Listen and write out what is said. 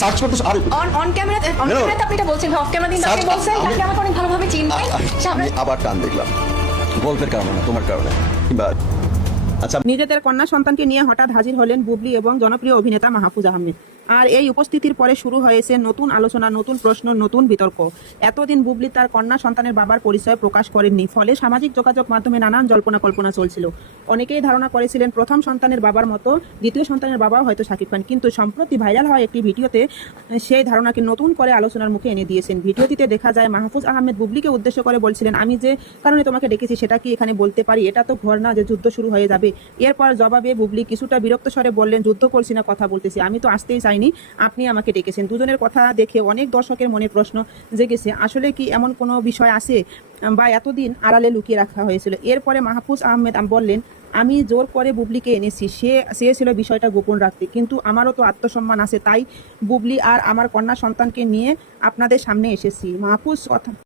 Search করতে আর on camera আপনি এটা বলছেন, অফ ক্যামেরা দিন আপনি বলছেন, তাকে আমাকে অনেক ভালোভাবে চিনতেন। আমি আবার টান দেখলাম গল্পের কারণে না, তোমার কারণে। কিংবা আচ্ছা, নিজেদের কন্যা সন্তানকে নিয়ে হঠাৎ হাজির হলেন বুবলি এবং জনপ্রিয় অভিনেতা মাহফুজ আহমেদ। আর এই উপস্থিতির পরে শুরু হয়েছে নতুন আলোচনা, নতুন প্রশ্ন, নতুন বিতর্ক। এতদিন বুবলি তার কন্যা সন্তানের বাবার পরিচয় প্রকাশ করেননি, ফলে সামাজিক যোগাযোগ মাধ্যমে নানান জল্পনা কল্পনা চলছিল। অনেকেই ধারণা করেছিলেন প্রথম সন্তানের বাবার মতো দ্বিতীয় সন্তানের বাবাও হয়তো শাকিব খান, কিন্তু সম্প্রতি ভাইরাল হওয়া একটি ভিডিওতে সেই ধারণাকে নতুন করে আলোচনার মুখে এনে দিয়েছেন। ভিডিওটিতে দেখা যায় মাহফুজ আহমেদ বুবলিকে উদ্দেশ্য করে বলছিলেন, আমি যে কারণে তোমাকে ডেকেছি সেটা কি এখানে বলতে পারি? এটা তো ঘর না যে যুদ্ধ শুরু হয়ে যাবে। এরপর জবাবে বুবলি কিছুটা বিরক্ত স্বরে বললেন, যুদ্ধ করছি না, কথা বলতেছি, আমি তো আসতেই চাইনি, আপনি আমাকে ডেকেছেন। দুজনের কথা দেখে অনেক দর্শকের মনে প্রশ্ন জেগেছে, আসলে কি এমন কোনো বিষয় আছে বা এতদিন আড়ালে লুকিয়ে রাখা হয়েছিল? এরপরে মাহফুজ আহমেদ বললেন, আমি জোর করে বুবলিকে এনেছি, সে চেয়েছিল বিষয়টা গোপন রাখতে, কিন্তু আমারও তো আত্মসম্মান আছে, তাই বুবলি আর আমার কন্যা সন্তানকে নিয়ে আপনাদের সামনে এসেছি। মাহফুজ কথা